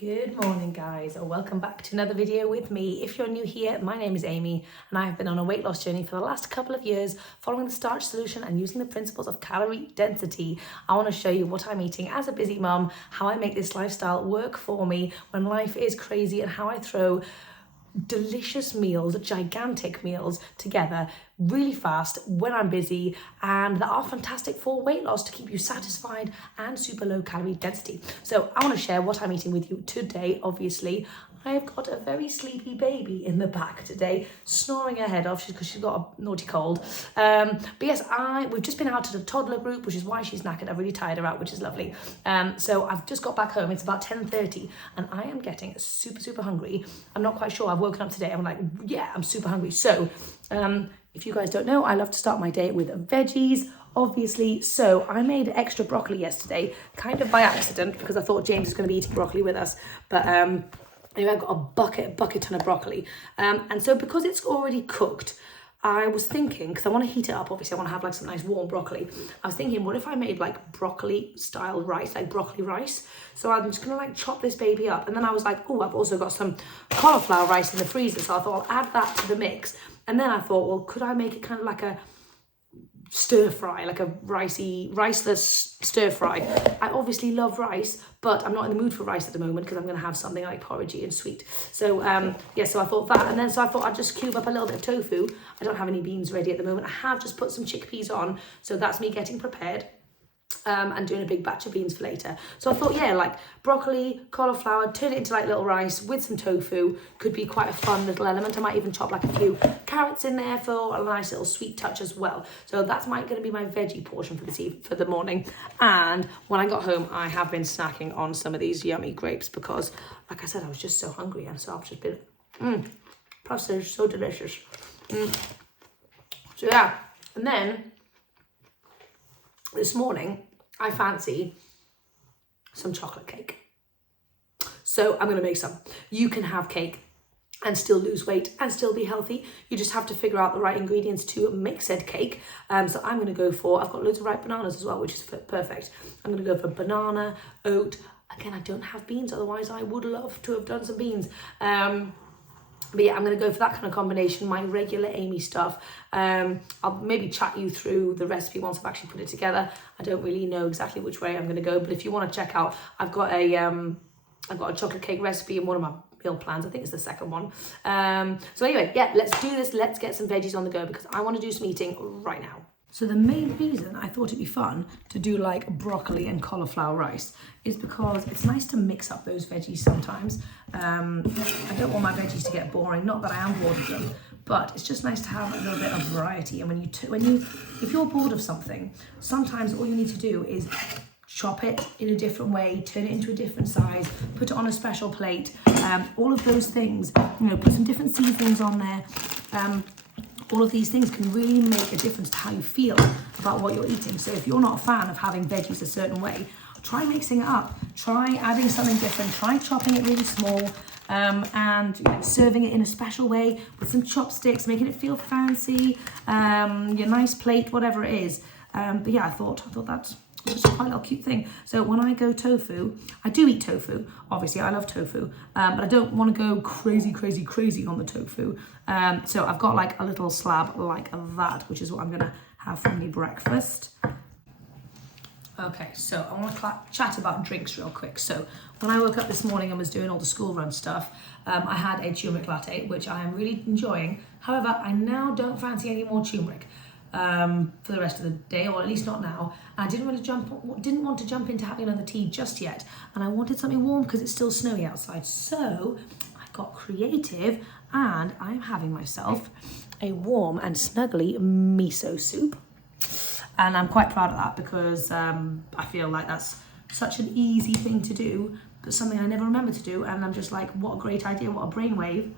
Good morning guys, and welcome back to another video with me. If you're new here, my name is Amy and I've been on a weight loss journey for the last couple of years following the Starch Solution and using the principles of calorie density. I want to show you what I'm eating as a busy mum, how I make this lifestyle work for me when life is crazy, and how I throw delicious meals, gigantic meals together really fast when I'm busy, and that are fantastic for weight loss to keep you satisfied and super low calorie density. So I want to share what I'm eating with you today. Obviously, I've got a very sleepy baby in the back today, snoring her head off because she's got a naughty cold. But yes, we've just been out to the toddler group, which is why she's knackered. I've really tired her out, which is lovely. So I've just got back home. It's about 10:30 and I am getting super hungry. I'm not quite sure. I've woken up today. I'm like, yeah, I'm super hungry. So if you guys don't know, I love to start my day with veggies, obviously. So I made extra broccoli yesterday, kind of by accident, because I thought James is going to be eating broccoli with us. But anyway, I've got a bucket ton of broccoli. And so because it's already cooked, I was thinking, because I want to heat it up, obviously I want to have like some nice warm broccoli. I was thinking, what if I made like broccoli style rice, like broccoli rice? So I'm just going to like chop this baby up. And then I was like, oh, I've also got some cauliflower rice in the freezer. So I thought I'll add that to the mix. And then I thought, well, could I make it kind of like a stir fry, like a riceless stir fry? I obviously love rice, but I'm not in the mood for rice at the moment because I'm going to have something like porridgey and sweet. So yeah, so I thought that, and then so I thought I'd just cube up a little bit of tofu. I don't have any beans ready at the moment. I have just put some chickpeas on, so that's me getting prepared. And doing a big batch of beans for later. So I thought, yeah, like broccoli, cauliflower, turn it into like little rice with some tofu could be quite a fun little element. I might even chop like a few carrots in there for a nice little sweet touch as well. So that's going to be my veggie portion for the morning. And when I got home, I have been snacking on some of these yummy grapes because, like I said, I was just so hungry, and so I've just been plus they're so delicious. So yeah, and then this morning I fancy some chocolate cake. So I'm going to make some. You can have cake and still lose weight and still be healthy. You just have to figure out the right ingredients to make said cake. So I'm going to go for, I've got loads of ripe bananas as well, which is perfect. I'm going to go for banana, oat. Again, I don't have beans, otherwise I would love to have done some beans. But yeah, I'm going to go for that kind of combination, my regular Amy stuff. I'll maybe chat you through the recipe once I've actually put it together. I don't really know exactly which way I'm going to go, but if you want to check out, I've got a chocolate cake recipe in one of my meal plans. I think it's the second one. So anyway, yeah, let's do this. Let's get some veggies on the go because I want to do some eating right now. So the main reason I thought it'd be fun to do like broccoli and cauliflower rice is because it's nice to mix up those veggies sometimes. I don't want my veggies to get boring, not that I am bored of them, but it's just nice to have a little bit of variety. And if you're bored of something, sometimes all you need to do is chop it in a different way, turn it into a different size, put it on a special plate, all of those things, put some different seasonings on there. All of these things can really make a difference to how you feel about what you're eating. So if you're not a fan of having veggies a certain way, try mixing it up. Try adding something different. Try chopping it really small and serving it in a special way with some chopsticks, making it feel fancy, your nice plate, whatever it is. But yeah, I thought that's just quite a little cute thing. So when I go tofu, I do eat tofu. Obviously, I love tofu, but I don't want to go crazy on the tofu. So I've got like a little slab like that, which is what I'm going to have for my breakfast. Okay, so I want to chat about drinks real quick. So when I woke up this morning and was doing all the school run stuff, I had a turmeric latte, which I am really enjoying. However, I now don't fancy any more turmeric for the rest of the day, or at least not now. I didn't want to jump into having another tea just yet, and I wanted something warm because it's still snowy outside. So I got creative and I'm having myself a warm and snuggly miso soup. And I'm quite proud of that because I feel like that's such an easy thing to do, but something I never remember to do. And I'm just like, what a great idea, what a brainwave.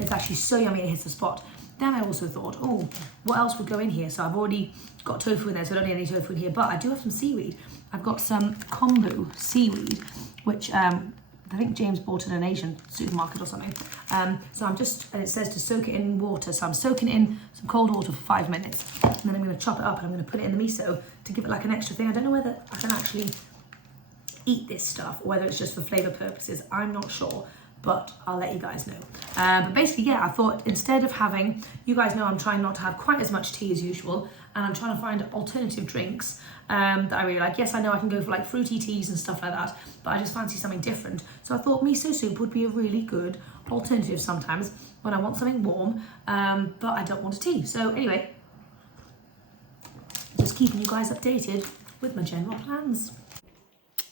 It's actually so yummy, it hits the spot. Then I also thought, oh, what else would go in here? So I've already got tofu in there, so I don't need any tofu in here, but I do have some seaweed. I've got some kombu seaweed, which I think James bought in an Asian supermarket or something. So and it says to soak it in water. So I'm soaking it in some cold water for 5 minutes. And then I'm going to chop it up and I'm going to put it in the miso to give it like an extra thing. I don't know whether I can actually eat this stuff, or whether it's just for flavor purposes. I'm not sure, but I'll let you guys know. But basically, yeah, I thought instead of having, you guys know I'm trying not to have quite as much tea as usual, and I'm trying to find alternative drinks that I really like. Yes, I know I can go for like fruity teas and stuff like that, but I just fancy something different. So I thought miso soup would be a really good alternative sometimes when I want something warm, but I don't want a tea. So anyway, just keeping you guys updated with my general plans.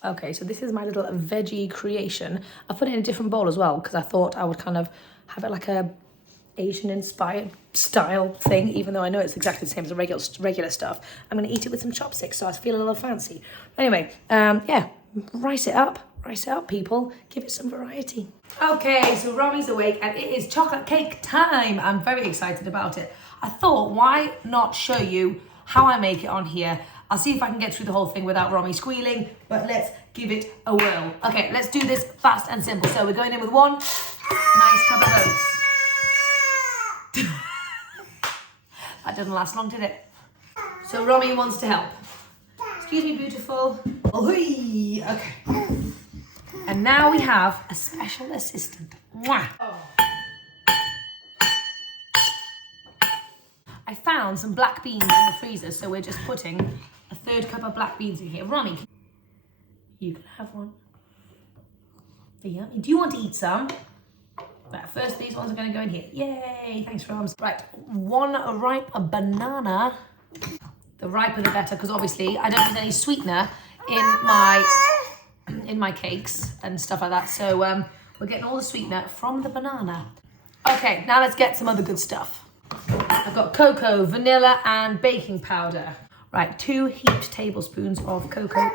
Okay, so this is my little veggie creation. I put it in a different bowl as well because I thought I would kind of have it like a Asian inspired style thing, even though I know it's exactly the same as the regular stuff. I'm going to eat it with some chopsticks, so I feel a little fancy. Anyway, yeah, rice it up, people. Give it some variety. Okay, so Romy's awake and it is chocolate cake time. I'm very excited about it. I thought, why not show you how I make it on here? I'll see if I can get through the whole thing without Romy squealing, but let's give it a whirl. Okay, let's do this fast and simple. So we're going in with 1 nice cup of oats. That didn't last long, did it? So Romy wants to help. Excuse me, beautiful. Okay. And now we have a special assistant. Mwah. I found some black beans in the freezer, so we're just putting a 3rd cup of black beans in here. Romy, you can have one. They're yummy. Do you want to eat some? Right, first these ones are going to go in here. Yay! Thanks, Roms. Right, 1 ripe banana. The riper the better, because obviously I don't use any sweetener in my cakes and stuff like that. So we're getting all the sweetener from the banana. Okay, now let's get some other good stuff. I've got cocoa, vanilla, and baking powder. Right, 2 heaped tablespoons of cocoa.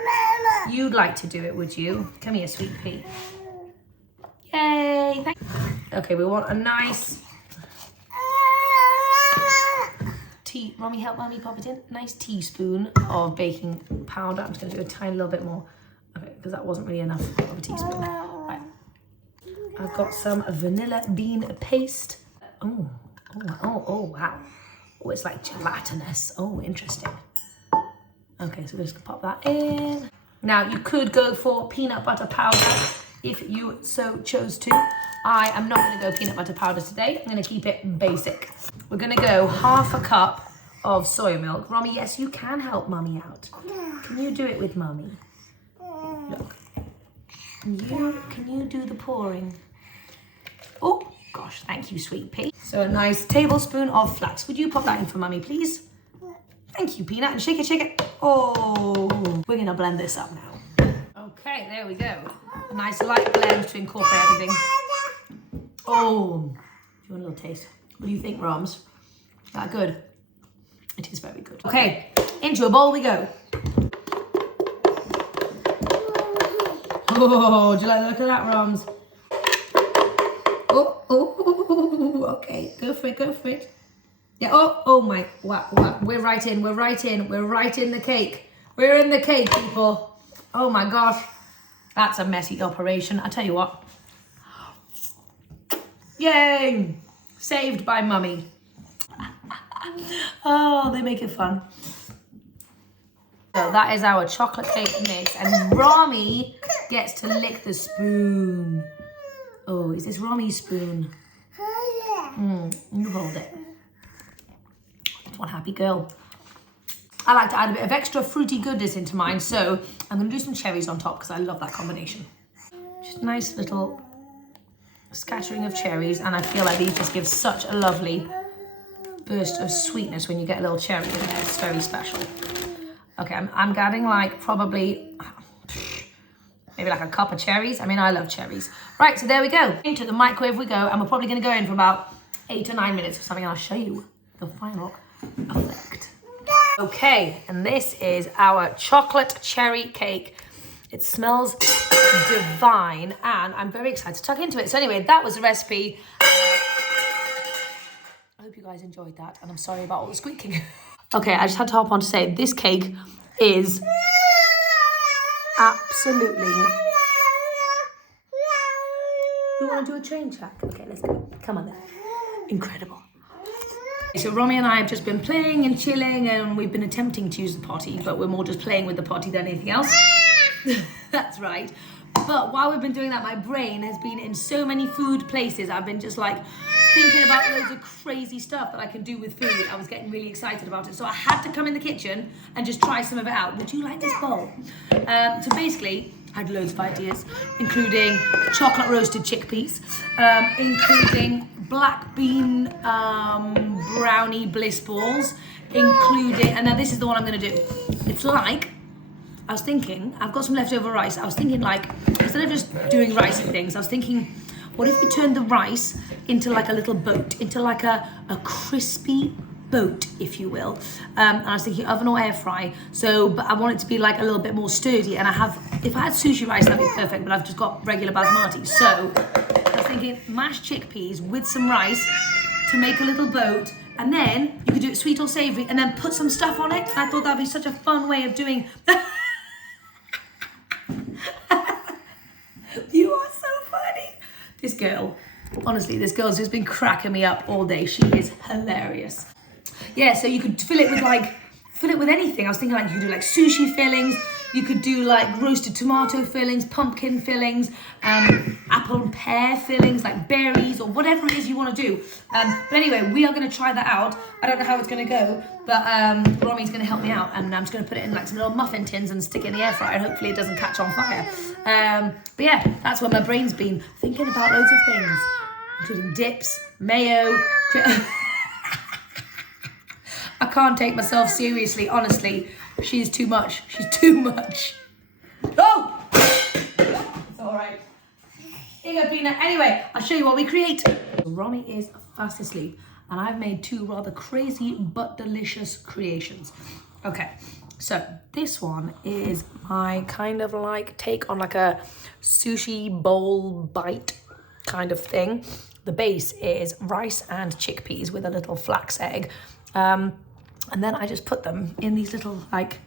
You'd like to do it, would you? Come here, sweet pea. Yay! Okay, we want a nice Romy, help Mommy pop it in. Nice teaspoon of baking powder. I'm just going to do a tiny little bit more. Okay, because that wasn't really enough of a teaspoon. Right. I've got some vanilla bean paste. Oh, wow. Oh, it's like gelatinous. Oh, interesting. Okay, so we're just gonna pop that in. Now, you could go for peanut butter powder if you so chose to. I am not gonna go peanut butter powder today. I'm gonna keep it basic. We're gonna go 1/2 cup of soy milk. Romy, yes, you can help Mummy out. Can you do it with Mummy? Look. Can you do the pouring? Oh, gosh, thank you, sweet pea. So a nice tablespoon of flax. Would you pop that in for Mummy, please? Thank you, Peanut. And shake it, shake it. Oh, we're gonna blend this up now. Okay, there we go. A nice light blend to incorporate everything. Oh, do you want a little taste? What do you think, Roms? Is that good? It is very good. Okay, into a bowl we go. Oh, do you like the look of that, Roms? Oh, okay, go for it, go for it. Yeah, oh my, wow, we're right in the cake. We're in the cake, people. Oh my gosh, that's a messy operation. I tell you what. Yay, saved by Mummy. Oh, they make it fun. So that is our chocolate cake mix, and Romy gets to lick the spoon. Oh, is this Romy's spoon? You hold it. One happy girl. I like to add a bit of extra fruity goodness into mine, so I'm going to do some cherries on top because I love that combination. Just a nice little scattering of cherries, and I feel like these just give such a lovely burst of sweetness when you get a little cherry in there. It's very special. Okay, I'm adding like probably maybe like a cup of cherries. I mean, I love cherries. Right, so there we go. Into the microwave we go, and we're probably going to go in for about 8 or 9 minutes or something, and I'll show you the final effect. Okay, and this is our chocolate cherry cake. It smells divine, and I'm very excited to tuck into it. So anyway, that was the recipe. I hope you guys enjoyed that, and I'm sorry about all the squeaking. Okay, I just had to hop on to say this cake is absolutely... You want to do a train track? Okay, let's go. Come on then. Incredible. So Romy and I have just been playing and chilling, and we've been attempting to use the potty, but we're more just playing with the potty than anything else. That's right. But while we've been doing that, my brain has been in so many food places. I've been just like thinking about loads of crazy stuff that I can do with food. I was getting really excited about it. So I had to come in the kitchen and just try some of it out. Would you like this bowl? So basically, I had loads of ideas, including chocolate roasted chickpeas, including black bean brownie bliss balls, including, and now this is the one I'm gonna do. It's like, I was thinking, I've got some leftover rice. I was thinking like, instead of just doing ricey things, I was thinking, what if we turned the rice into like a little boat, into like a crispy boat, if you will. And I was thinking oven or air fry. So, but I want it to be like a little bit more sturdy. And if I had sushi rice, that'd be perfect, but I've just got regular basmati. So I was thinking mashed chickpeas with some rice to make a little boat. And then you could do it sweet or savory and then put some stuff on it. I thought that'd be such a fun way of doing. You are so funny. This girl, honestly, this girl's just been cracking me up all day. She is hilarious. Yeah, so you could fill it with anything. I was thinking like you could do like sushi fillings. You could do like roasted tomato fillings, pumpkin fillings, apple and pear fillings, like berries or whatever it is you want to do. But anyway, we are going to try that out. I don't know how it's going to go, but Romy's going to help me out, and I'm just going to put it in like some little muffin tins and stick it in the air fryer, and hopefully it doesn't catch on fire. But yeah, that's where my brain's been thinking about loads of things, including dips, mayo. I can't take myself seriously, honestly. She's too much. She's too much. Oh! It's all right. Here you go, Peanut. Anyway, I'll show you what we create. Romy is fast asleep, and I've made two rather crazy but delicious creations. Okay, so this one is my kind of like take on like a sushi bowl bite kind of thing. The base is rice and chickpeas with a little flax egg. And then I just put them in these little like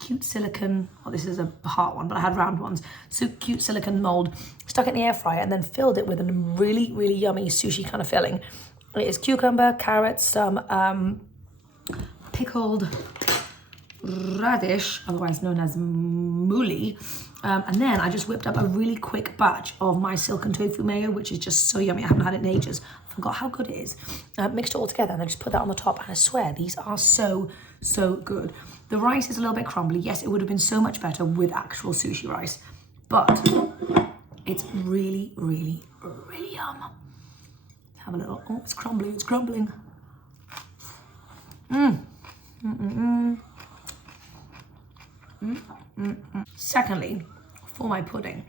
cute silicone, well this is a heart one, but I had round ones, so cute silicone mold, stuck it in the air fryer and then filled it with a really, really yummy sushi kind of filling. It is cucumber, carrots, some pickled radish, otherwise known as mooli, and then I just whipped up a really quick batch of my silken tofu mayo, which is just so yummy. I haven't had it in ages. I forgot how good it is. Mixed it all together and then just put that on the top, and I swear these are so good. The rice is a little bit crumbly. Yes, it would have been so much better with actual sushi rice, but it's really, really, really yum. Have a little, oh, it's crumbling, it's crumbling. Secondly, for my pudding,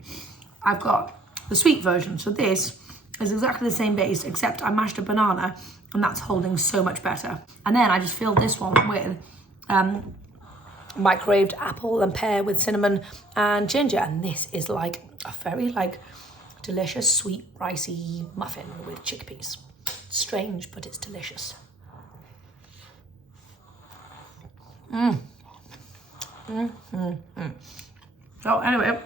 I've got the sweet version. So this is exactly the same base, except I mashed a banana, and that's holding so much better. And then I just filled this one with microwaved apple and pear with cinnamon and ginger, and this is like a very like delicious sweet ricey muffin with chickpeas. It's strange, but it's delicious. So anyway,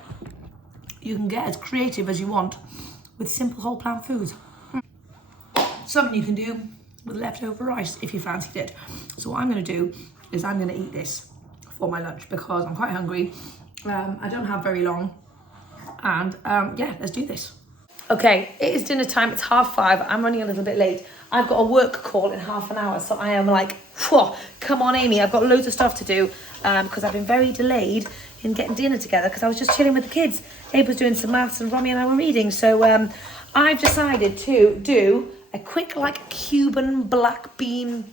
you can get as creative as you want with simple whole plant foods. Something you can do with leftover rice if you fancied it. So what I'm going to do is I'm going to eat this for my lunch because I'm quite hungry. I don't have very long, and yeah, let's do this. Okay, it is dinner time. It's 5:30. I'm running a little bit late. I've got a work call in half an hour, so I am like, whoa, come on, Amy. I've got loads of stuff to do because I've been very delayed in getting dinner together because I was just chilling with the kids. Abe was doing some maths and Romy and I were reading. So I've decided to do a quick like Cuban black bean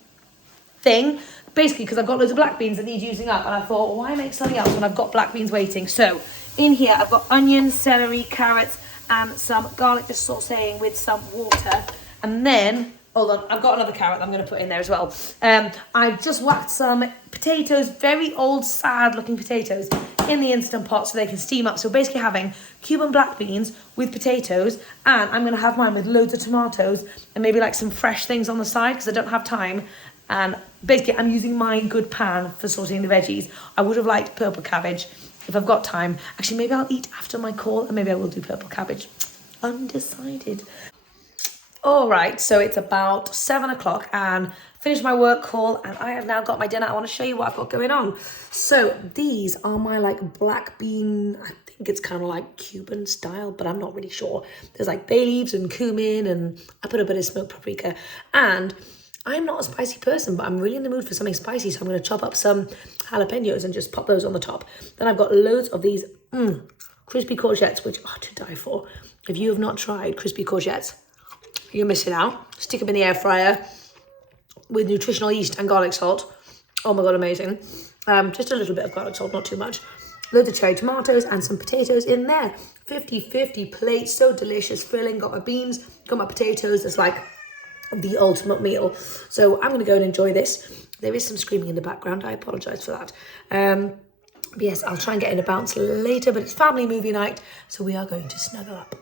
thing, basically because I've got loads of black beans that need using up, and I thought, well, why make something else when I've got black beans waiting? So in here I've got onions, celery, carrots, and some garlic just sauteing with some water, and then hold on, I've got another carrot I'm going to put in there as well. I've just whacked some potatoes, very old, sad-looking potatoes, in the Instant Pot so they can steam up. So basically having Cuban black beans with potatoes, and I'm going to have mine with loads of tomatoes and maybe like some fresh things on the side because I don't have time. And basically I'm using my good pan for sauteing the veggies. I would have liked purple cabbage if I've got time. Actually, maybe I'll eat after my call and maybe I will do purple cabbage. Undecided. All right, so it's about 7 o'clock and finished my work call and I have now got my dinner. I want to show you what I've got going on. So these are my like black bean, I think think it's kind of like Cuban style, but I'm not really sure. There's like bay leaves and cumin, and I put a bit of smoked paprika. And I'm not a spicy person, but I'm really in the mood for something spicy, so I'm going to chop up some jalapenos and just pop those on the top. Then I've got loads of these crispy courgettes, which are to die for. If you have not tried crispy courgettes, you're missing out. Stick them in the air fryer with nutritional yeast and garlic salt. Oh my God, amazing. Just a little bit of garlic salt, not too much. Loads of cherry tomatoes and some potatoes in there. 50-50 plate, so delicious, filling. Got my beans, got my potatoes. It's like the ultimate meal. So I'm going to go and enjoy this. There is some screaming in the background. I apologise for that. But yes, I'll try and get in a bounce later, but it's family movie night, so we are going to snuggle up.